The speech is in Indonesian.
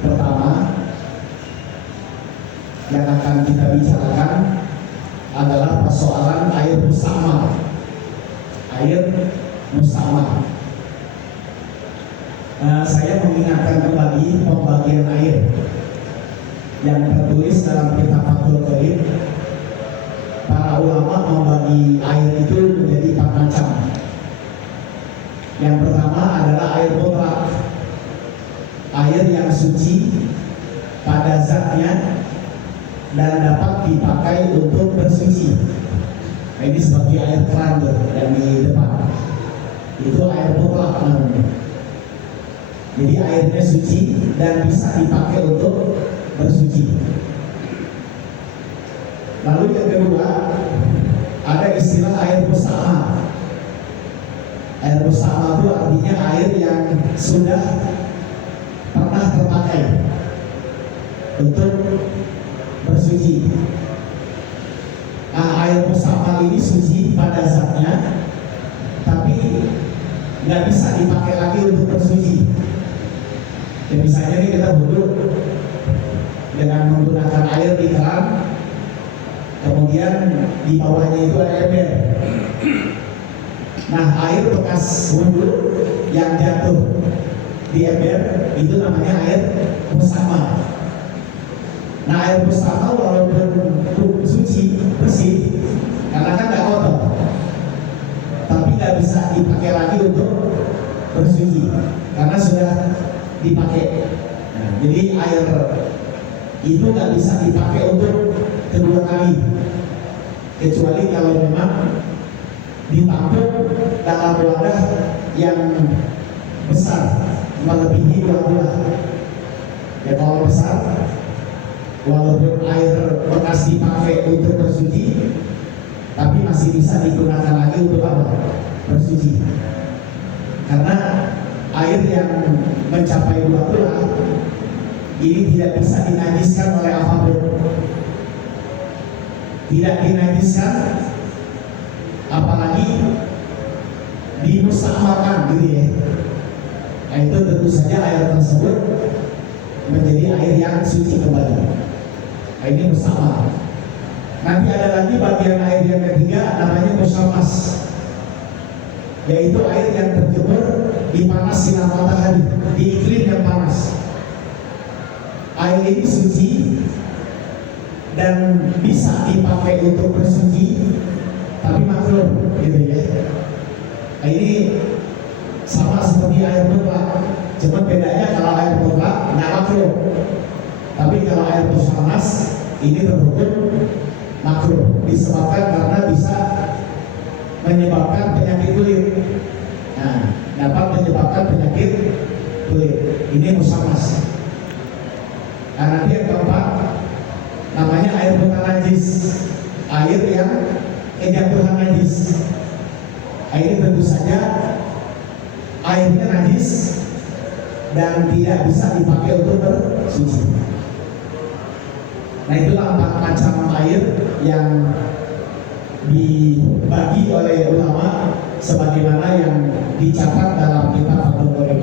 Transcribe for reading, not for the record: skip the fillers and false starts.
pertama yang akan kita bicarakan adalah persoalan air mustamar. Air mustamar. Saya mengingatkan kembali pembagian air yang tertulis dalam kitab Fathul Qorib. Para ulama membagi air itu menjadi 4 macam. Yang pertama adalah air mutlak, air yang suci pada zatnya dan dapat dipakai untuk bersuci. Nah, ini sebagai air keran yang di depan. Itu air mutlak namanya. Jadi airnya suci dan bisa dipakai untuk bersuci. Lalu yang kedua ada istilah air mustamar. Air mustamar itu artinya air yang sudah pernah terpakai untuk bersuci. Nah, air mustamar ini suci pada zatnya, tapi nggak bisa dipakai lagi untuk bersuci. Ya, misalnya ini kita wudhu dengan menggunakan air di keran, kemudian di bawahnya itu ada ember. Nah, air bekas wudhu yang jatuh di ember itu namanya air mustamar. Nah, air mustamar walaupun suci, bersih, karena kan nggak kotor, tapi nggak bisa dipakai lagi untuk bersuci karena sudah dipakai. Nah, jadi air itu nggak bisa dipakai untuk kedua kali, kecuali kalau memang ditampung dalam wadah yang besar melebihi 2 bulan. Ya, kalau besar, walaupun air bekas dipakai untuk bersuci, tapi masih bisa digunakan lagi untuk apa? Bersuci. Karena air yang mencapai 2 bulan ini tidak bisa dinajiskan oleh apapun. Tidak dinajiskan, apalagi dimustamarkan gitu ya. Nah, itu tentu saja air tersebut menjadi air yang suci kembali. Nah, ini mustamar. Nanti ada lagi bagian air yang ketiga namanya musyammas, yaitu air yang terjemur di panas sinar matahari, di iklim yang panas. Air ini suci dan bisa dipakai untuk bersuci, tapi makruh gitu ya. Nah, ini sama seperti air mutlak, cuma bedanya kalau air mutlak nggak makruh, tapi kalau air mustamar ini terhukum makruh, disebabkan karena bisa menyebabkan penyakit kulit. Nah, dapat menyebabkan penyakit kulit. Ini mustamar. Nah, nanti yang keempat namanya air mutanajis, air yang kejatuhan najis. Air tentu saja airnya najis dan tidak bisa dipakai untuk bersuci. Nah, itulah 4 macam air yang dibagi oleh ulama sebagaimana yang dicatat dalam kitab Fathul Qorib.